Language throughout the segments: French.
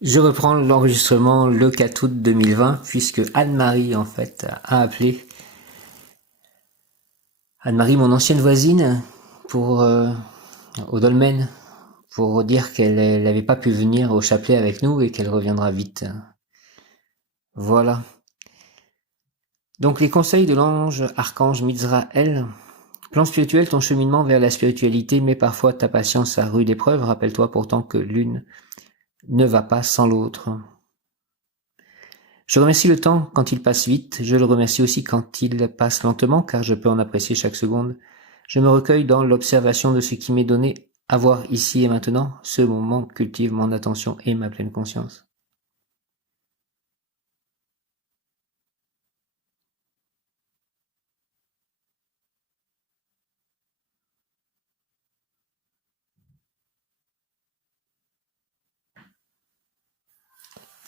Je reprends l'enregistrement le 4 août 2020 puisque Anne-Marie en fait a appelé. Anne-Marie, mon ancienne voisine, pour au dolmen, pour dire qu'elle n'avait pas pu venir au chapelet avec nous et qu'elle reviendra vite. Voilà. Donc les conseils de l'ange archange Mizraël. Plan spirituel, ton cheminement vers la spiritualité met parfois ta patience à rude épreuve. Rappelle-toi pourtant que l'une ne va pas sans l'autre. Je remercie le temps quand il passe vite, je le remercie aussi quand il passe lentement, car je peux en apprécier chaque seconde. Je me recueille dans l'observation de ce qui m'est donné à voir ici et maintenant. Ce moment cultive mon attention et ma pleine conscience.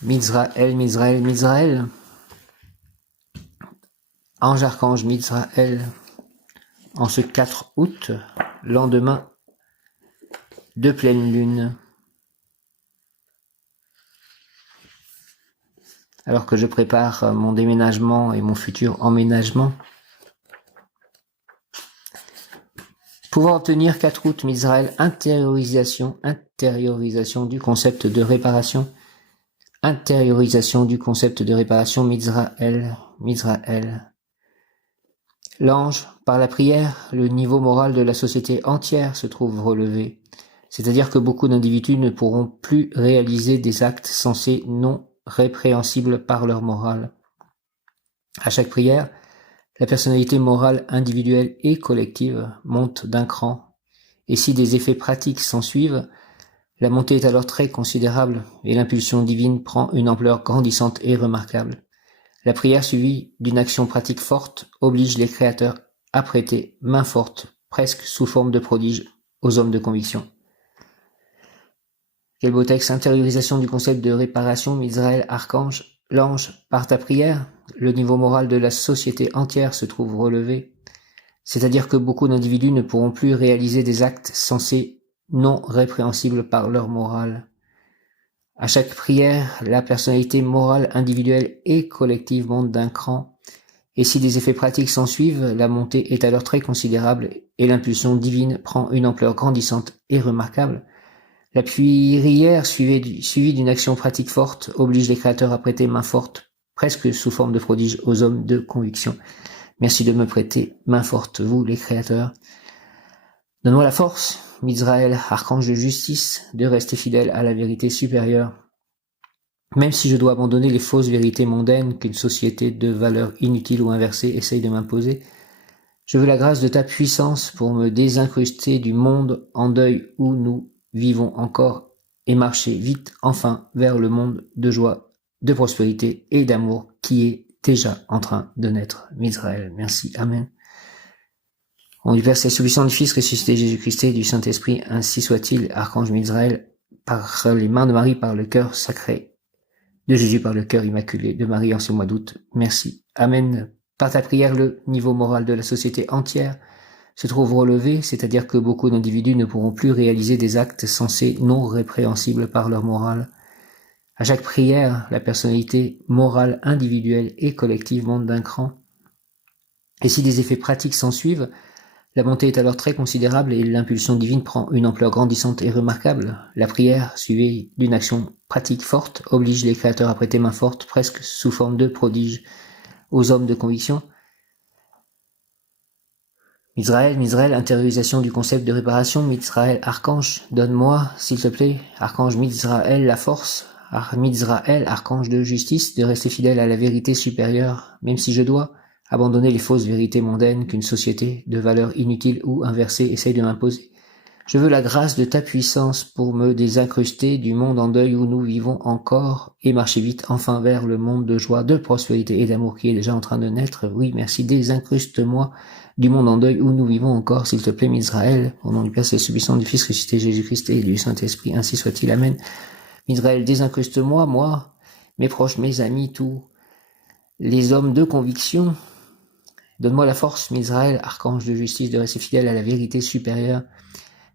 Mizraël, Mizraël, Mizraël. Ange archange Mizraël. En ce 4 août, lendemain de pleine lune. Alors que je prépare mon déménagement et mon futur emménagement, pouvoir obtenir 4 août Mizraël, intériorisation du concept de réparation, Mizraël. L'ange, par la prière, le niveau moral de la société entière se trouve relevé, c'est-à-dire que beaucoup d'individus ne pourront plus réaliser des actes censés non répréhensibles par leur morale. À chaque prière, la personnalité morale individuelle et collective monte d'un cran, et si des effets pratiques s'ensuivent, la montée est alors très considérable et l'impulsion divine prend une ampleur grandissante et remarquable. La prière suivie d'une action pratique forte oblige les créateurs à prêter main forte, presque sous forme de prodige, aux hommes de conviction. Quel beau texte, intériorisation du concept de réparation, Mizraël, archange, l'ange, par ta prière, le niveau moral de la société entière se trouve relevé, c'est-à-dire que beaucoup d'individus ne pourront plus réaliser des actes censés non répréhensibles par leur morale. À chaque prière, la personnalité morale individuelle et collective monte d'un cran, et si des effets pratiques s'ensuivent, la montée est alors très considérable et l'impulsion divine prend une ampleur grandissante et remarquable. La prière suivie d'une action pratique forte oblige les créateurs à prêter main forte, presque sous forme de prodige, aux hommes de conviction. Merci de me prêter main forte, vous les créateurs. Donne-moi la force, Mizraël, archange de justice, de rester fidèle à la vérité supérieure. Même si je dois abandonner les fausses vérités mondaines qu'une société de valeurs inutiles ou inversées essaye de m'imposer, je veux la grâce de ta puissance pour me désincruster du monde en deuil où nous vivons encore et marcher vite enfin vers le monde de joie, de prospérité et d'amour qui est déjà en train de naître. Mizraël, merci, Amen. Au nom du Père, c'est la du Fils ressuscité Jésus-Christ et du Saint-Esprit, ainsi soit-il, archange Mizraël, par les mains de Marie, par le cœur sacré de Jésus, par le cœur immaculé de Marie en ce mois d'août. Merci. Amen. Par ta prière, le niveau moral de la société entière se trouve relevé, c'est-à-dire que beaucoup d'individus ne pourront plus réaliser des actes censés non répréhensibles par leur morale. À chaque prière, la personnalité morale individuelle et collective monte d'un cran. Et si des effets pratiques s'ensuivent, la montée est alors très considérable et l'impulsion divine prend une ampleur grandissante et remarquable. La prière, suivie d'une action pratique forte, oblige les créateurs à prêter main forte, presque sous forme de prodige, aux hommes de conviction. Mizraël, intériorisation du concept de réparation. Mizraël, archange, donne-moi, s'il te plaît, archange Mizraël, la force. Mizraël, archange de justice, de rester fidèle à la vérité supérieure, même si je dois abandonner les fausses vérités mondaines qu'une société de valeurs inutiles ou inversées essaye de m'imposer. Je veux la grâce de ta puissance pour me désincruster du monde en deuil où nous vivons encore et marcher vite enfin vers le monde de joie, de prospérité et d'amour qui est déjà en train de naître. Oui, merci, désincruste-moi du monde en deuil où nous vivons encore, s'il te plaît, Mizraël, au nom du Père Céleste du Fils ressuscité Jésus-Christ et du Saint-Esprit, ainsi soit-il, Amen. Mizraël, désincruste-moi, moi, mes proches, mes amis, tous les hommes de conviction. Donne-moi la force, Mizraël, archange de justice, de rester fidèle à la vérité supérieure,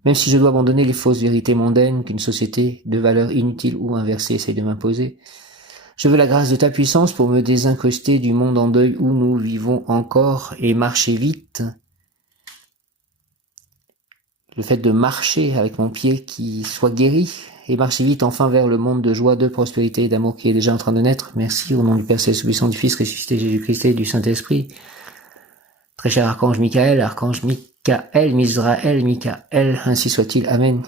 Même si je dois abandonner les fausses vérités mondaines qu'une société de valeurs inutiles ou inversées essaie de m'imposer, je veux la grâce de ta puissance pour me désincruster du monde en deuil où nous vivons encore et marcher vite. Le fait de marcher avec mon pied qui soit guéri et marcher vite enfin vers le monde de joie, de prospérité et d'amour qui est déjà en train de naître. Merci au nom du Père Céleste Tout-Puissant, du Fils ressuscité Jésus-Christ et du Saint-Esprit. Très cher Archange Michael, Misraël, Michael, ainsi soit-il. Amen.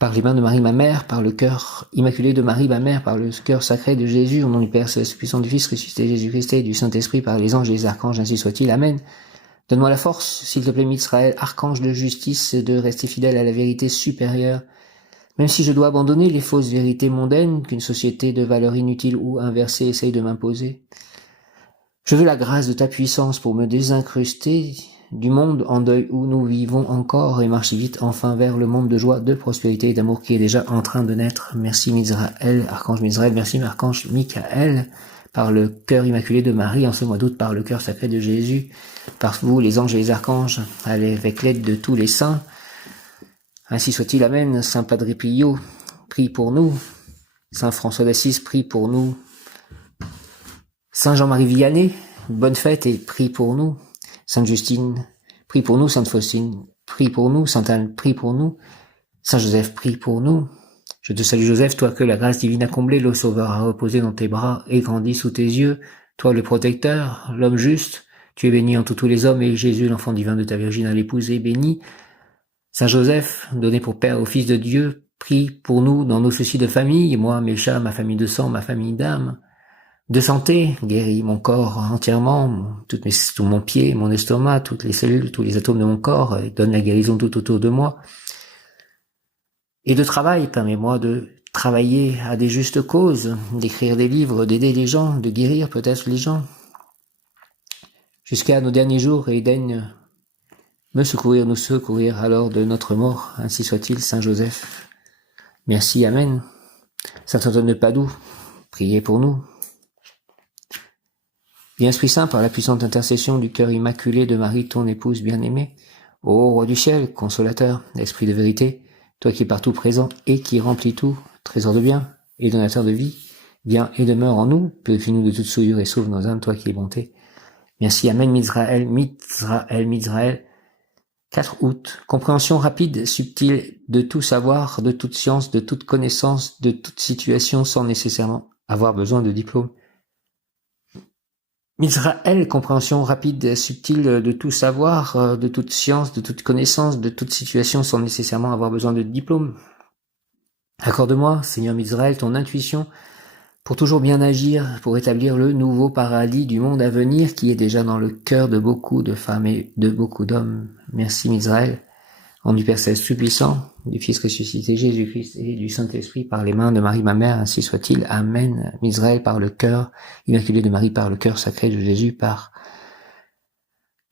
Par les mains de Marie ma mère, par le cœur immaculé de Marie ma mère, par le cœur sacré de Jésus, au nom du Père Céleste Tout-Puissant, du Fils ressuscité Jésus-Christ et du Saint-Esprit, par les anges et les archanges, ainsi soit-il. Amen. Donne-moi la force, s'il te plaît, Misraël, archange de justice, de rester fidèle à la vérité supérieure, même si je dois abandonner les fausses vérités mondaines qu'une société de valeurs inutiles ou inversées essaye de m'imposer. Je veux la grâce de ta puissance pour me désincruster du monde en deuil où nous vivons encore et marcher vite enfin vers le monde de joie, de prospérité et d'amour qui est déjà en train de naître. Merci Misraël, archange Misraël, merci archange Michael, par le cœur immaculé de Marie, en ce mois d'août, par le cœur sacré de Jésus, par vous, les anges et les archanges, avec l'aide de tous les saints. Ainsi soit-il, amen. Saint Padre Pio, prie pour nous. Saint François d'Assise, prie pour nous. Saint Jean-Marie Vianney, bonne fête et prie pour nous. Sainte Justine, prie pour nous. Sainte Faustine, prie pour nous. Sainte Anne, prie pour nous. Saint Joseph, prie pour nous. Je te salue Joseph, toi que la grâce divine a comblé, le Sauveur a reposé dans tes bras et grandi sous tes yeux, toi le protecteur, l'homme juste, tu es béni entre tous les hommes et Jésus, l'enfant divin de ta Virgine à l'épouse, est béni. Saint Joseph, donné pour Père au Fils de Dieu, prie pour nous dans nos soucis de famille, moi, mes chats, ma famille de sang, ma famille d'âme. De santé, guéris mon corps entièrement, tout mon pied, mon estomac, toutes les cellules, tous les atomes de mon corps, et donne la guérison tout autour de moi. Et de travail, permets-moi de travailler à des justes causes, d'écrire des livres, d'aider les gens, de guérir peut-être les gens. Jusqu'à nos derniers jours, et daigne me secourir, nous secourir alors de notre mort, ainsi soit-il, Saint Joseph. Merci, amen. Saint Antoine de Padoue, priez pour nous. Viens Esprit Saint, par la puissante intercession du cœur immaculé de Marie, ton épouse bien-aimée, ô Roi du ciel, consolateur, esprit de vérité, toi qui es partout présent et qui remplis tout, trésor de bien et donateur de vie, viens et demeure en nous, purifie-nous de toute souillure et sauve nos âmes, toi qui es bonté. Merci, amen, Misraël. 4 août. Compréhension rapide, subtile de tout savoir, de toute science, de toute connaissance, de toute situation sans nécessairement avoir besoin de diplôme. Misraël, compréhension rapide, subtile de tout savoir, de toute science, de toute connaissance, de toute situation sans nécessairement avoir besoin de diplôme. Accorde-moi, Seigneur Misraël, ton intuition pour toujours bien agir, pour établir le nouveau paradis du monde à venir qui est déjà dans le cœur de beaucoup de femmes et de beaucoup d'hommes. Merci Misraël, au nom du Père Céleste Tout-Puissant, du Fils ressuscité Jésus-Christ et du Saint-Esprit, par les mains de Marie ma mère, ainsi soit-il. Amen. Misraël, par le cœur immaculé de Marie, par le cœur sacré de Jésus, par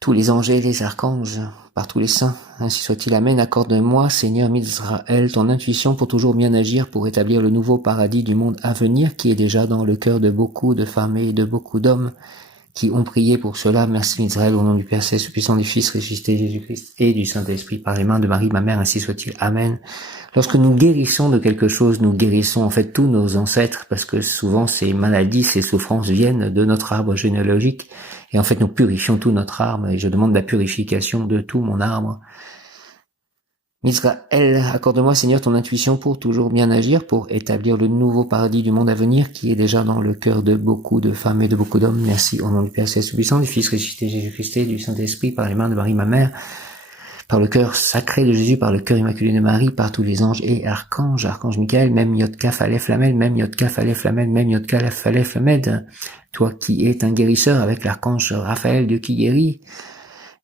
tous les anges et les archanges, par tous les saints, ainsi soit-il. Amen. Accorde-moi, Seigneur Misraël, ton intuition pour toujours bien agir, pour établir le nouveau paradis du monde à venir, qui est déjà dans le cœur de beaucoup de femmes et de beaucoup d'hommes qui ont prié pour cela. Merci Misraël, au nom du Père Céleste puissant, du Fils ressuscité Jésus-Christ et du Saint-Esprit, par les mains de Marie ma mère, ainsi soit-il. Amen. Lorsque nous guérissons de quelque chose, nous guérissons en fait tous nos ancêtres, parce que souvent ces maladies, ces souffrances viennent de notre arbre généalogique, et en fait nous purifions tout notre arbre, et je demande la purification de tout mon arbre. Misraël, accorde-moi Seigneur ton intuition pour toujours bien agir, pour établir le nouveau paradis du monde à venir, qui est déjà dans le cœur de beaucoup de femmes et de beaucoup d'hommes. Merci au nom du Père Céleste Tout-Puissant, du Fils ressuscité Jésus-Christ et du Saint-Esprit, par les mains de Marie ma mère, par le cœur sacré de Jésus, par le cœur immaculé de Marie, par tous les anges et archanges, archange Michael, même Yod-Kaf Aleph Lamed, même Yod-Kaf Aleph Lamed, même Yod-Kaf Aleph Lamed, toi qui es un guérisseur avec l'archange Raphaël, Dieu qui guérit.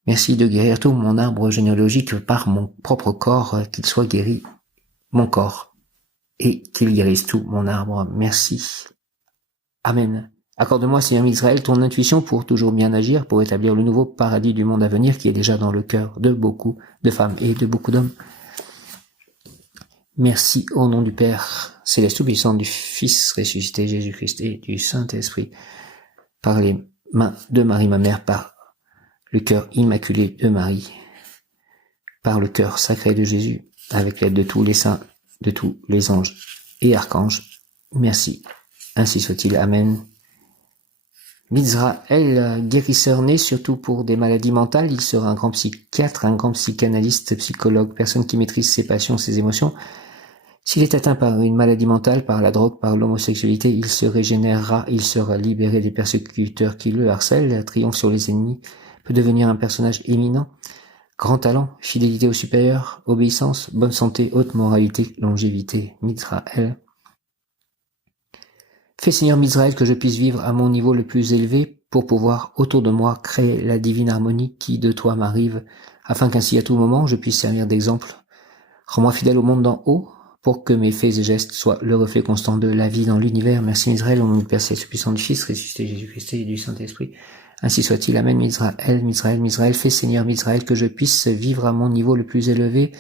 Merci de guérir tout mon arbre généalogique par mon propre corps, qu'il soit guéri, mon corps, et qu'il guérisse tout mon arbre. Merci. Amen. Accorde-moi, Seigneur Israël, ton intuition pour toujours bien agir, pour établir le nouveau paradis du monde à venir qui est déjà dans le cœur de beaucoup de femmes et de beaucoup d'hommes. Merci au nom du Père Céleste Tout-Puissant, du Fils ressuscité Jésus-Christ et du Saint-Esprit, par les mains de Marie ma mère, par le cœur immaculé de Marie, par le cœur sacré de Jésus, avec l'aide de tous les saints, de tous les anges et archanges. Merci. Ainsi soit-il. Amen. Mizraël, guérisseur né surtout pour des maladies mentales, il sera un grand psychiatre, un grand psychanalyste, psychologue, personne qui maîtrise ses passions, ses émotions. S'il est atteint par une maladie mentale, par la drogue, par l'homosexualité, il se régénérera, il sera libéré des persécuteurs qui le harcèlent, triomphe sur les ennemis, peut devenir un personnage éminent, grand talent, fidélité au supérieur, obéissance, bonne santé, haute moralité, longévité. Mizraël. Fais Seigneur Mizraël que je puisse vivre à mon niveau le plus élevé pour pouvoir autour de moi créer la divine harmonie qui de toi m'arrive, afin qu'ainsi à tout moment je puisse servir d'exemple. Rends-moi fidèle au monde d'en haut, pour que mes faits et gestes soient le reflet constant de la vie dans l'univers. Merci Mizraël, au nom du Père Céleste puissant du Fils, ressuscité Jésus-Christ et du Saint-Esprit. Ainsi soit-il. Amen. Mizraël, Mizraël, Mizraël, fais Seigneur Mizraël que je puisse vivre à mon niveau le plus élevé,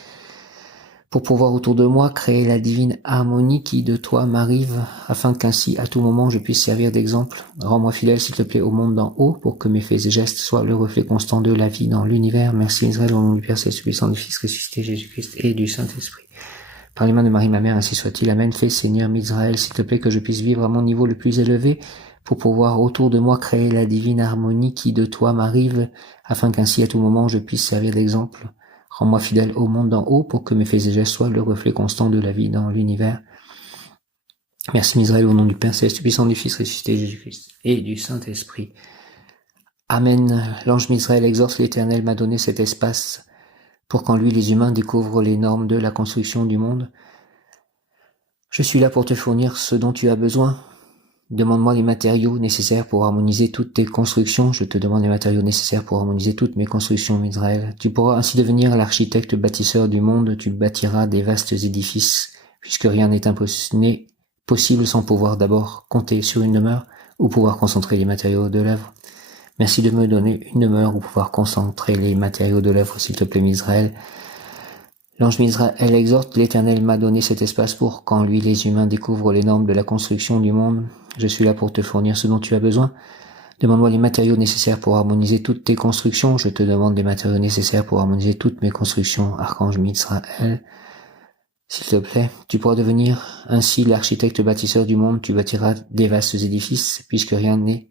pour pouvoir autour de moi créer la divine harmonie qui de toi m'arrive, afin qu'ainsi à tout moment je puisse servir d'exemple. Rends-moi fidèle s'il te plaît au monde d'en haut, pour que mes faits et gestes soient le reflet constant de la vie dans l'univers. Merci Israël, au nom du Père Céleste puissant du Fils ressuscité Jésus-Christ et du Saint-Esprit. Par les mains de Marie ma mère, ainsi soit-il. Amen. Fais Seigneur Mizraël s'il te plaît que je puisse vivre à mon niveau le plus élevé, pour pouvoir autour de moi créer la divine harmonie qui de toi m'arrive, afin qu'ainsi à tout moment je puisse servir d'exemple. Rends-moi fidèle au monde d'en haut, pour que mes faits et gestes soient le reflet constant de la vie dans l'univers. Merci Mizraël, au nom du Père Céleste, puissant du Fils ressuscité Jésus-Christ et du Saint-Esprit. Amen. L'ange Mizraël exorce l'Éternel m'a donné cet espace pour qu'en lui les humains découvrent les normes de la construction du monde. Je suis là pour te fournir ce dont tu as besoin. Demande-moi les matériaux nécessaires pour harmoniser toutes tes constructions. Je te demande les matériaux nécessaires pour harmoniser toutes mes constructions, Mizraël. Tu pourras ainsi devenir l'architecte bâtisseur du monde. Tu bâtiras des vastes édifices, puisque rien n'est possible sans pouvoir d'abord compter sur une demeure ou pouvoir concentrer les matériaux de l'œuvre. Merci de me donner une demeure ou pouvoir concentrer les matériaux de l'œuvre, s'il te plaît, Mizraël. L'ange Mizraël exhorte, l'Éternel m'a donné cet espace pour qu'en lui les humains découvrent les normes de la construction du monde. Je suis là pour te fournir ce dont tu as besoin. Demande-moi les matériaux nécessaires pour harmoniser toutes tes constructions. Je te demande les matériaux nécessaires pour harmoniser toutes mes constructions. Archange Mizraël, s'il te plaît, tu pourras devenir ainsi l'architecte bâtisseur du monde. Tu bâtiras des vastes édifices, puisque rien n'est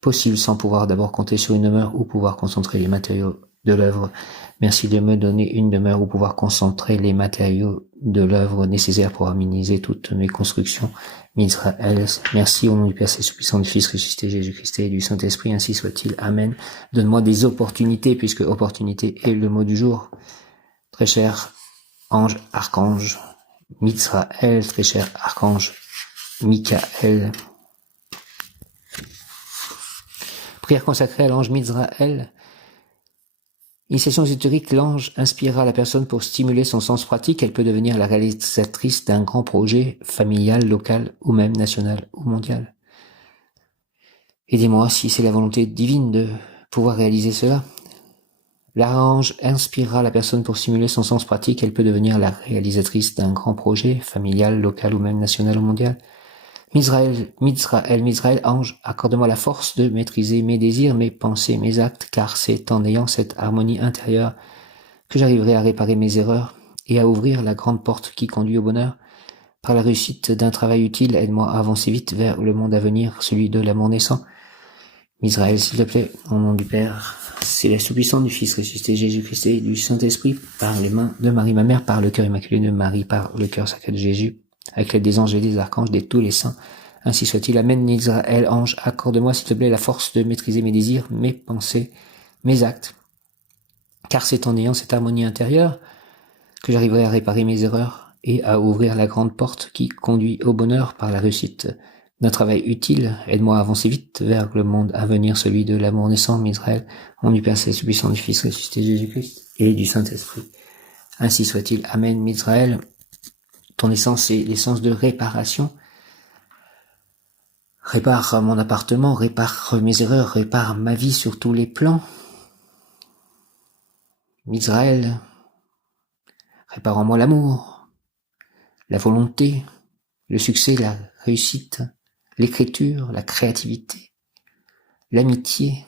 possible sans pouvoir d'abord compter sur une demeure ou pouvoir concentrer les matériaux de l'œuvre. Merci de me donner une demeure où pouvoir concentrer les matériaux de l'œuvre nécessaires pour harmoniser toutes mes constructions. Mizraël, merci au nom du Père Céleste puissant du Fils ressuscité Jésus-Christ et du Saint-Esprit, ainsi soit-il. Amen. Donne-moi des opportunités, puisque opportunité est le mot du jour. Très cher ange, archange, Mizraël, très cher archange, Michael. Prière consacrée à l'ange Mizraël. Initiation ésotérique, l'ange inspirera la personne pour stimuler son sens pratique. Elle peut devenir la réalisatrice d'un grand projet familial, local ou même national ou mondial. Aidez-moi si c'est la volonté divine de pouvoir réaliser cela. L'ange inspirera la personne pour stimuler son sens pratique. Elle peut devenir la réalisatrice d'un grand projet familial, local ou même national ou mondial. Mizraël, ange, accorde-moi la force de maîtriser mes désirs, mes pensées, mes actes, car c'est en ayant cette harmonie intérieure que j'arriverai à réparer mes erreurs et à ouvrir la grande porte qui conduit au bonheur. Par la réussite d'un travail utile, aide-moi à avancer vite vers le monde à venir, celui de l'amour naissant. Mizraël, s'il te plaît, au nom du Père Céleste tout-puissant, du Fils ressuscité Jésus-Christ et du Saint-Esprit, par les mains de Marie ma mère, par le cœur immaculé de Marie, par le cœur sacré de Jésus, avec l'aide des anges et des archanges, de tous les saints, ainsi soit-il. Amen. Mizraël, ange, accorde-moi s'il te plaît la force de maîtriser mes désirs, mes pensées, mes actes, car c'est en ayant cette harmonie intérieure que j'arriverai à réparer mes erreurs et à ouvrir la grande porte qui conduit au bonheur. Par la réussite d'un travail utile, aide-moi à avancer vite vers le monde à venir, celui de l'amour naissant. Mizraël, au nom du Père Céleste puissant, du Fils ressuscité Jésus-Christ et du Saint-Esprit, ainsi soit-il. Amen. Mizraël, ton essence est l'essence de réparation. Répare mon appartement, répare mes erreurs, répare ma vie sur tous les plans. Mizraël, répare en moi l'amour, la volonté, le succès, la réussite, l'écriture, la créativité, l'amitié,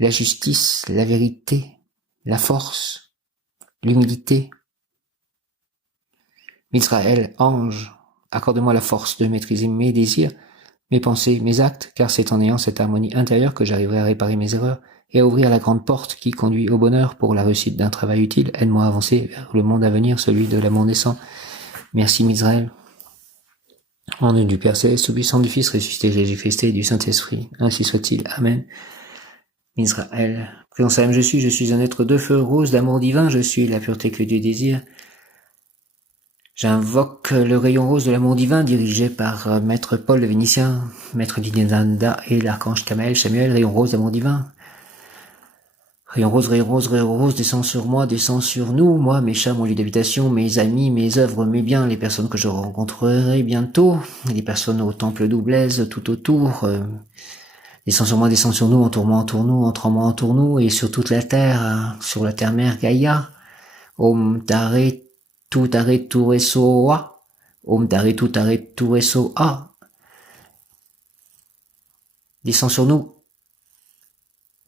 la justice, la vérité, la force, l'humilité. Mizraël, ange, accorde-moi la force de maîtriser mes désirs, mes pensées, mes actes, car c'est en ayant cette harmonie intérieure que j'arriverai à réparer mes erreurs et à ouvrir la grande porte qui conduit au bonheur pour la réussite d'un travail utile. Aide-moi à avancer vers le monde à venir, celui de l'amour naissant. Merci Mizraël. En nom du Père Céleste, Tout-Puissant, du Fils ressuscité Jésus-Christ et du Saint-Esprit, ainsi soit-il. Amen. Mizraël. Présence à je suis un être de feu rose d'amour divin, je suis la pureté que Dieu désire. J'invoque le rayon rose de l'amour divin dirigé par Maître Paul le Vénitien, Maître Didinanda et l'archange Kamael Samuel, rayon rose d'amour divin. Rayon rose, rayon rose, rayon rose, descend sur moi, descend sur nous, moi, mes chats, mon lieu d'habitation, mes amis, mes œuvres, mes biens, les personnes que je rencontrerai bientôt, les personnes au temple d'Oublaise tout autour, descend sur moi, descend sur nous, entoure-moi, entoure-nous, entre-moi, entoure-nous, et sur toute la terre, sur la terre-mère Gaïa. Om Tare Tu Tare Tureso A. Om Tare Tu Tare Tureso A. Descend sur nous.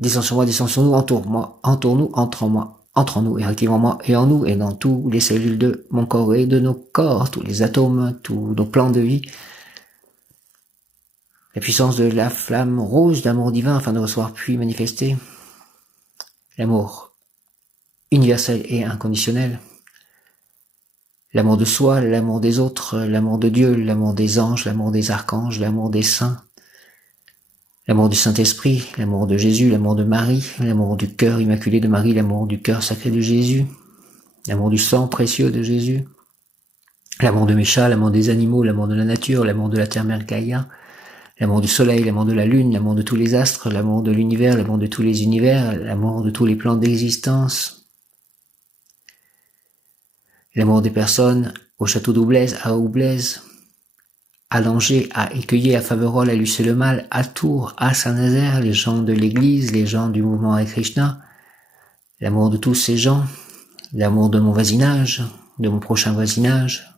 Descends sur nous, entoure-moi, entoure-nous, entre en nous et active en moi et en nous et dans tous les cellules de mon corps et de nos corps, tous les atomes, tous nos plans de vie. La puissance de la flamme rose d'amour divin afin de recevoir puis manifester l'amour universel et inconditionnel. L'amour de soi, l'amour des autres, l'amour de Dieu, l'amour des anges, l'amour des archanges, l'amour des saints. L'amour du Saint-Esprit, l'amour de Jésus, l'amour de Marie, l'amour du cœur immaculé de Marie, l'amour du cœur sacré de Jésus, l'amour du sang précieux de Jésus, l'amour de mes chats, l'amour des animaux, l'amour de la nature, l'amour de la terre-mère Gaïa, l'amour du soleil, l'amour de la lune, l'amour de tous les astres, l'amour de l'univers, l'amour de tous les univers, l'amour de tous les plans d'existence, l'amour des personnes au château d'Oublaise, à Oublaise, à Langeais, à Écueillé, à Faverolles, à Lucé-le-Mal, à Tours, à Saint-Nazaire, les gens de l'église, les gens du mouvement Hare Krishna, l'amour de tous ces gens, l'amour de mon voisinage, de mon prochain voisinage,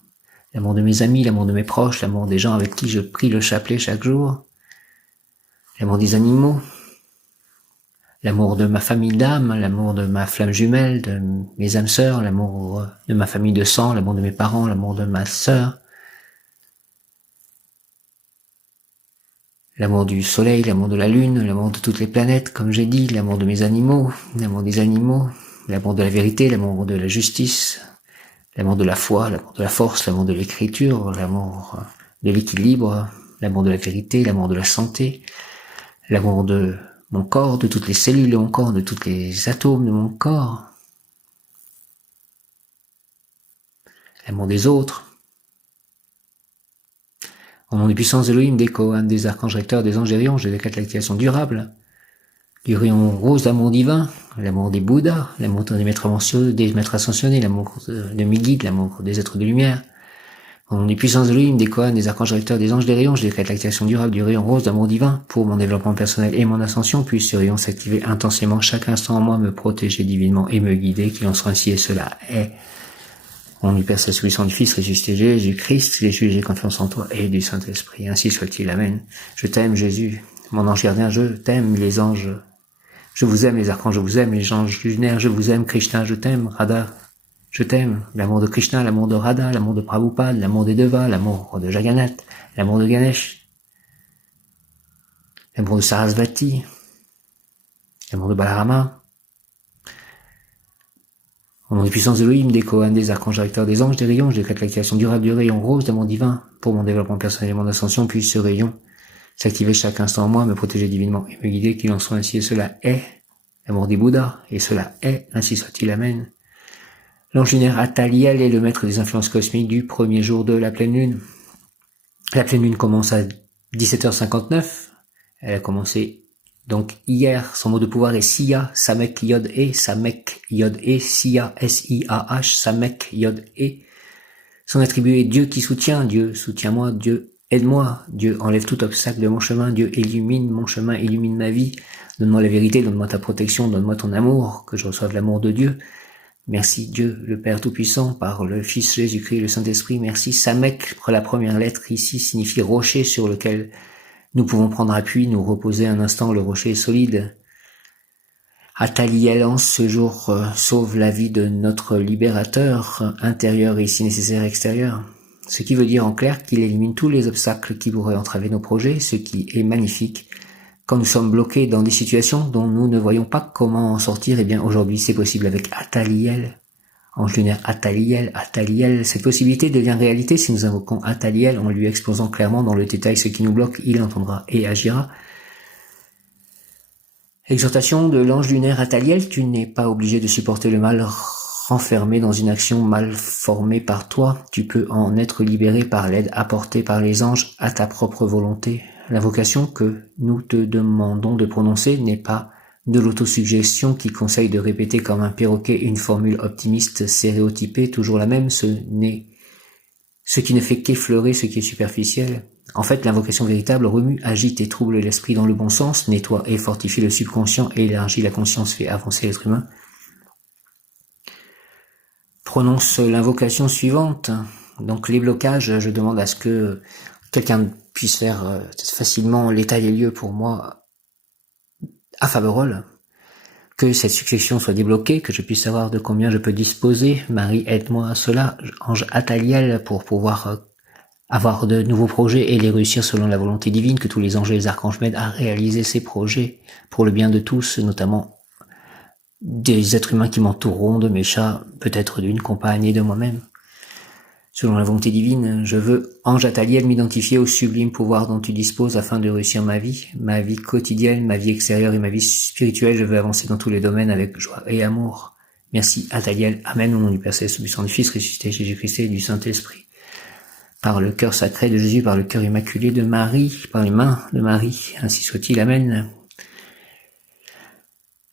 l'amour de mes amis, l'amour de mes proches, l'amour des gens avec qui je prie le chapelet chaque jour, l'amour des animaux, l'amour de ma famille d'âme, l'amour de ma flamme jumelle, de mes âmes sœurs, l'amour de ma famille de sang, l'amour de mes parents, l'amour de ma sœur, l'amour du soleil, l'amour de la lune, l'amour de toutes les planètes, comme j'ai dit, l'amour de mes animaux, l'amour des animaux, l'amour de la vérité, l'amour de la justice, l'amour de la foi, l'amour de la force, l'amour de l'écriture, l'amour de l'équilibre, l'amour de la vérité, l'amour de la santé, l'amour de mon corps, de toutes les cellules de mon corps, de tous les atomes de mon corps, l'amour des autres. Au nom des puissances d'Elohim, des Kohan, des archanges recteurs, des anges et rayons, je décrète l'activation durable du rayon rose d'amour divin, l'amour des Bouddhas, l'amour des maîtres ascensionnés, l'amour de mes guides, l'amour des êtres de lumière. Au nom des puissances d'Elohim, des Kohan, des archanges recteurs, des anges, des rayons, je décrète l'activation durable du rayon rose d'amour divin pour mon développement personnel et mon ascension. Puisse ce rayon s'activer intensément chaque instant en moi, me protéger divinement et me guider, qu'il en soit ainsi et cela est. Au nom du Père Céleste, du Fils ressuscité Jésus-Christ, j'ai confiance en toi et du Saint-Esprit. Ainsi soit-il. Amen. Je t'aime, Jésus, mon ange gardien, je t'aime, les anges. Je vous aime, les archanges, je vous aime, les anges lunaires, je vous aime, Krishna, je t'aime, Radha, je t'aime, l'amour de Krishna, l'amour de Radha, l'amour de Prabhupada, l'amour des Devas, l'amour de Jagannath, l'amour de Ganesh, l'amour de Sarasvati, l'amour de Balarama. Au nom des puissances d'Elohim, des Kohan, des archanges recteurs, des anges, des rayons, je décrète l'activation durable du rayon rose d'amour divin pour mon développement personnel et mon ascension. Puisse ce rayon s'activer chaque instant en moi, me protéger divinement et me guider, qu'il en soit ainsi et cela est. L'amour des Bouddhas, et cela est, ainsi soit-il. Amen. L'ange lunaire Ataliel est le maître des influences cosmiques du premier jour de la pleine lune. La pleine lune commence à 17h59. Elle a commencé donc hier. Son mot de pouvoir est Siya, Samek Yod E, Samek Yod E, Siya, S-I-A-H, Samek Yod E. Son attribut est Dieu qui soutient, Dieu soutiens-moi, Dieu aide-moi, Dieu enlève tout obstacle de mon chemin, Dieu illumine mon chemin, illumine ma vie, donne-moi la vérité, donne-moi ta protection, donne-moi ton amour, que je reçoive l'amour de Dieu. Merci Dieu, le Père Tout-Puissant, par le Fils Jésus-Christ, le Saint-Esprit. Merci. Samek, la première lettre ici, signifie rocher sur lequel nous pouvons prendre appui, nous reposer un instant. Le rocher est solide. Ataliel en ce jour sauve la vie de notre libérateur intérieur et si nécessaire extérieur. Ce qui veut dire en clair qu'il élimine tous les obstacles qui pourraient entraver nos projets, ce qui est magnifique. Quand nous sommes bloqués dans des situations dont nous ne voyons pas comment en sortir, eh bien aujourd'hui c'est possible avec Ataliel. Ange lunaire Ataliel, Ataliel. Cette possibilité devient réalité si nous invoquons Ataliel en lui exposant clairement dans le détail ce qui nous bloque, il entendra et agira. Exhortation de l'ange lunaire Ataliel, tu n'es pas obligé de supporter le mal renfermé dans une action mal formée par toi, tu peux en être libéré par l'aide apportée par les anges à ta propre volonté. L'invocation que nous te demandons de prononcer n'est pas de l'autosuggestion qui conseille de répéter comme un perroquet une formule optimiste stéréotypée, toujours la même, ce qui ne fait qu'effleurer ce qui est superficiel. En fait, l'invocation véritable remue, agite et trouble l'esprit dans le bon sens, nettoie et fortifie le subconscient et élargit la conscience, fait avancer l'être humain. Prononce l'invocation suivante. Donc les blocages, je demande à ce que quelqu'un puisse faire facilement l'état des lieux pour moi à Faverolles, que cette succession soit débloquée, que je puisse savoir de combien je peux disposer. Marie, aide-moi à cela. Ange Ataliel, pour pouvoir avoir de nouveaux projets et les réussir selon la volonté divine, que tous les anges et les archanges m'aident à réaliser ces projets pour le bien de tous, notamment des êtres humains qui m'entoureront, de mes chats, peut-être d'une compagne et de moi-même. Selon la volonté divine, je veux, ange Ataliel, m'identifier au sublime pouvoir dont tu disposes afin de réussir ma vie quotidienne, ma vie extérieure et ma vie spirituelle. Je veux avancer dans tous les domaines avec joie et amour. Merci Ataliel. Amen. Au nom du Père Céleste, du Sang, du Fils, ressuscité Jésus-Christ et du Saint-Esprit. Par le cœur sacré de Jésus, par le cœur immaculé de Marie, par les mains de Marie, ainsi soit-il. Amen.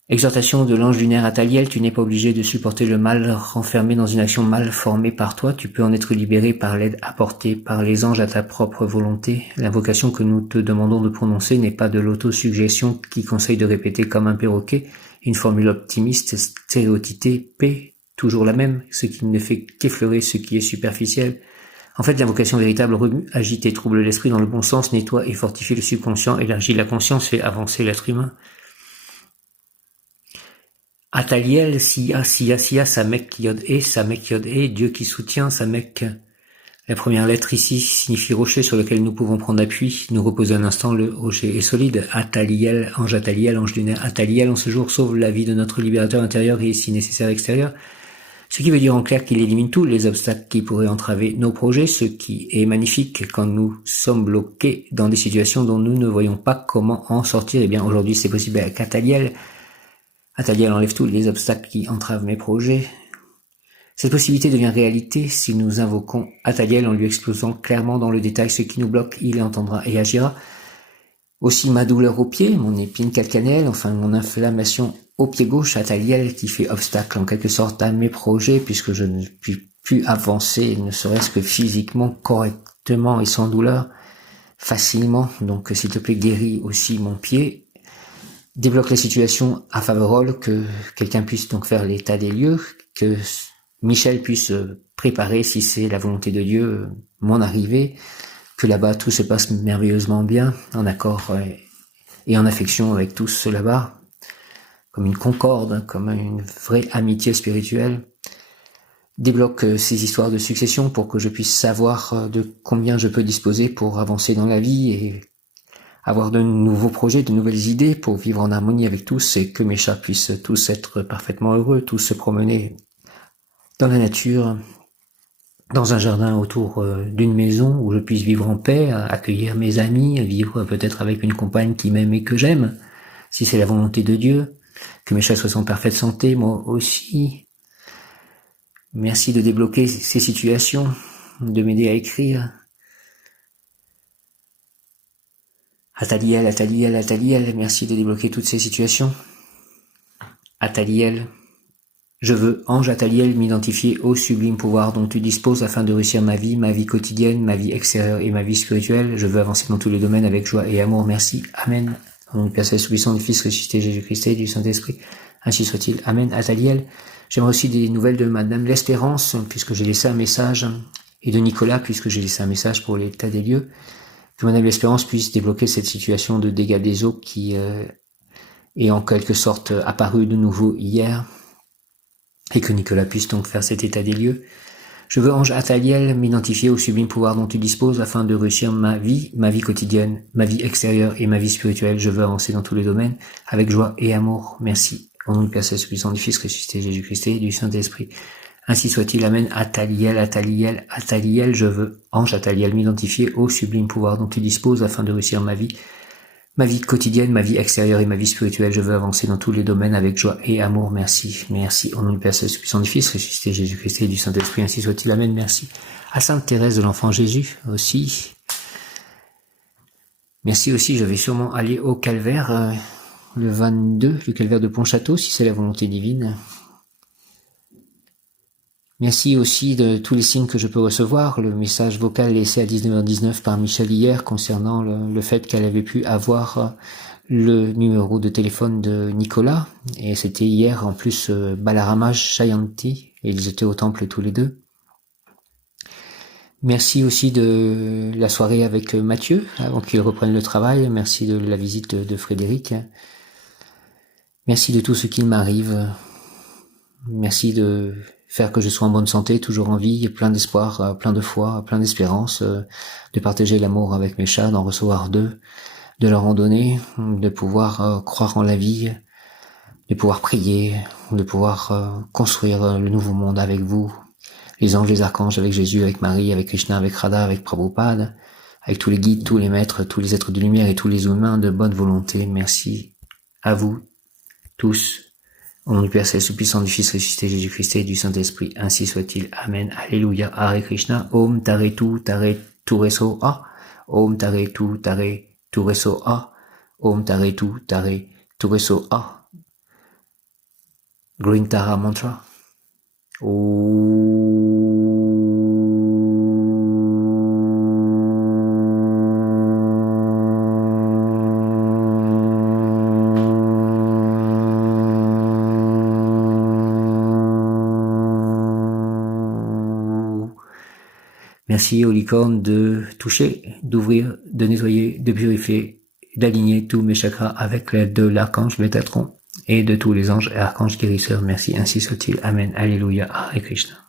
Exhortation de l'ange lunaire Ataliel, tu n'es pas obligé de supporter le mal renfermé dans une action mal formée par toi, tu peux en être libéré par l'aide apportée par les anges à ta propre volonté. L'invocation que nous te demandons de prononcer n'est pas de l'autosuggestion qui conseille de répéter comme un perroquet une formule optimiste stéréotypée, toujours la même, ce qui ne fait qu'effleurer ce qui est superficiel. En fait, l'invocation véritable remue, agite et trouble l'esprit dans le bon sens, nettoie et fortifie le subconscient, élargit la conscience, fait avancer l'être humain. Ataliel, Sia, Samek, Yod, Dieu qui soutient, Samek. La première lettre ici signifie rocher sur lequel nous pouvons prendre appui, nous reposer un instant, le rocher est solide. Ataliel, ange lunaire, Ataliel, en ce jour sauve la vie de notre libérateur intérieur et si nécessaire extérieur. Ce qui veut dire en clair qu'il élimine tous les obstacles qui pourraient entraver nos projets, ce qui est magnifique quand nous sommes bloqués dans des situations dont nous ne voyons pas comment en sortir. Eh bien, aujourd'hui, c'est possible avec Ataliel. Ataliel enlève tous les obstacles qui entravent mes projets. Cette possibilité devient réalité si nous invoquons Ataliel en lui exposant clairement dans le détail ce qui nous bloque, il entendra et agira. Aussi ma douleur au pied, mon épine calcanéenne, enfin mon inflammation au pied gauche, Ataliel qui fait obstacle en quelque sorte à mes projets puisque je ne puis plus avancer, ne serait-ce que physiquement, correctement et sans douleur, facilement. Donc s'il te plaît, guéris aussi mon pied. Débloque la situation à Faverolles, que quelqu'un puisse donc faire l'état des lieux, que Michel puisse préparer, si c'est la volonté de Dieu, mon arrivée, que là-bas tout se passe merveilleusement bien, en accord et en affection avec tous ceux là-bas, comme une concorde, comme une vraie amitié spirituelle. Débloque ces histoires de succession pour que je puisse savoir de combien je peux disposer pour avancer dans la vie et avoir de nouveaux projets, de nouvelles idées pour vivre en harmonie avec tous et que mes chats puissent tous être parfaitement heureux, tous se promener dans la nature, dans un jardin autour d'une maison où je puisse vivre en paix, accueillir mes amis, vivre peut-être avec une compagne qui m'aime et que j'aime, si c'est la volonté de Dieu, que mes chats soient en parfaite santé, moi aussi. Merci de débloquer ces situations, de m'aider à écrire. Ataliel, merci de débloquer toutes ces situations. Ataliel, je veux, ange Ataliel, m'identifier au sublime pouvoir dont tu disposes afin de réussir ma vie quotidienne, ma vie extérieure et ma vie spirituelle. Je veux avancer dans tous les domaines avec joie et amour. Merci. Amen. Au nom du Père Céleste, du Fils, du Fils, ressuscité Jésus-Christ et du Saint-Esprit. Ainsi soit-il. Amen. Ataliel. J'aimerais aussi des nouvelles de Madame l'Espérance, puisque j'ai laissé un message, et de Nicolas, puisque j'ai laissé un message pour l'état des lieux. Que Madame l'Espérance puisse débloquer cette situation de dégâts des eaux qui est en quelque sorte apparu de nouveau hier, et que Nicolas puisse donc faire cet état des lieux. Je veux, ange Athaliel, m'identifier au sublime pouvoir dont tu disposes afin de réussir ma vie quotidienne, ma vie extérieure et ma vie spirituelle. Je veux avancer dans tous les domaines avec joie et amour. Merci. Au nom du Père Céleste puissant, du Fils ressuscité Jésus-Christ et du Saint-Esprit. Ainsi soit-il. Amen. Athaliel, Athaliel, Athaliel. Je veux, ange Athaliel, m'identifier au sublime pouvoir dont tu disposes afin de réussir ma vie quotidienne, ma vie extérieure et ma vie spirituelle. Je veux avancer dans tous les domaines avec joie et amour. Merci. Merci. Au nom du Père Céleste puissant, du Fils ressuscité Jésus-Christ et du Saint-Esprit. Ainsi soit-il. Amen. Merci. À Sainte Thérèse de l'Enfant Jésus aussi. Merci aussi. Je vais sûrement aller au calvaire le 22, le calvaire de Pontchâteau, si c'est la volonté divine. Merci aussi de tous les signes que je peux recevoir. Le message vocal laissé à 19h19 par Michel hier concernant le fait qu'elle avait pu avoir le numéro de téléphone de Nicolas. Et c'était hier en plus Balarama Shayanti. Et ils étaient au temple tous les deux. Merci aussi de la soirée avec Mathieu avant qu'il reprenne le travail. Merci de la visite de Frédéric. Merci de tout ce qu'il m'arrive. Merci de faire que je sois en bonne santé, toujours en vie, plein d'espoir, plein de foi, plein d'espérance, de partager l'amour avec mes chats, d'en recevoir d'eux, de leur en donner, de pouvoir croire en la vie, de pouvoir prier, de pouvoir construire le nouveau monde avec vous, les anges, les archanges, avec Jésus, avec Marie, avec Krishna, avec Radha, avec Prabhupada, avec tous les guides, tous les maîtres, tous les êtres de lumière et tous les humains de bonne volonté. Merci à vous tous. Au nom du Père Céleste puissant, du Fils ressuscité Jésus-Christ et du Saint-Esprit, ainsi soit-il. Amen. Alléluia. Hare Krishna. Om Tare Tu Reso A. Om Tare Tu Reso A. Om Tare Tu Reso A. Green Tara Mantra. Merci aux licornes de toucher, d'ouvrir, de nettoyer, de purifier, d'aligner tous mes chakras avec l'aide de l'archange Métatron et de tous les anges et archanges guérisseurs. Merci, ainsi soit-il. Amen. Alléluia. Hare Krishna.